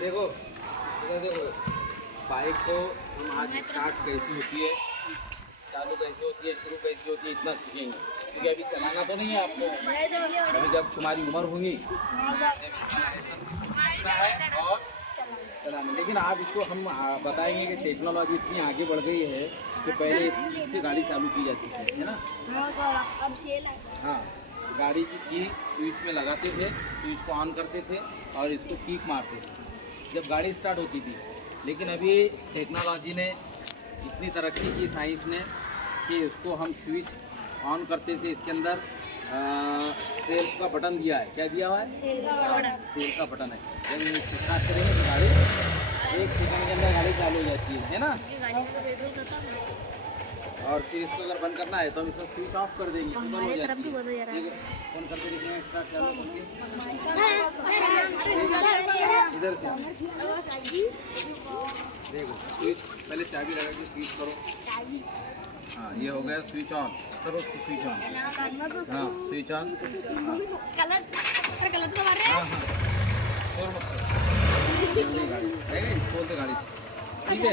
देखो इधर देखो, बाइक को हम आज स्टार्ट कैसी होती है, चालू कैसे होती है, शुरू कैसी होती है, इतना सीखेंगे। क्योंकि अभी चलाना तो नहीं है आपको, अभी जब तुम्हारी उम्र होगी है और चलाना। लेकिन आज इसको हम बताएंगे कि टेक्नोलॉजी इतनी आगे बढ़ गई है कि पहले स्पीड से गाड़ी चालू की जाती थी, है ना। हाँ, गाड़ी की स्विच में लगाते थे, स्विच को ऑन करते थे और इसको किक मारते थे जब गाड़ी स्टार्ट होती थी। लेकिन अभी टेक्नोलॉजी ने इतनी तरक्की की, साइंस ने, कि इसको हम स्विच ऑन करते से इसके अंदर सेल का बटन दिया है। क्या दिया हुआ है? सेल का बटन है। जब हम इसको स्टार्ट करेंगे तो गाड़ी 1 सेकंड के अंदर गाड़ी चालू हो जाती है ना। और फिर इसको अगर बंद करना है तो हम इसको स्विच ऑफ कर देंगे तो बंद हो जाती है। फोन करके देखेंगे स्टार्ट चालू करके। इधर से देखो, स्विच पहले चाबी लगा के स्विच करो। हाँ, ये हो गया स्विच ऑन। करो उसको स्विच ऑन। हाँ, स्विच ऑन। हाँ हाँ, और मत गाड़ी खोल दे गाड़ी, ठीक है।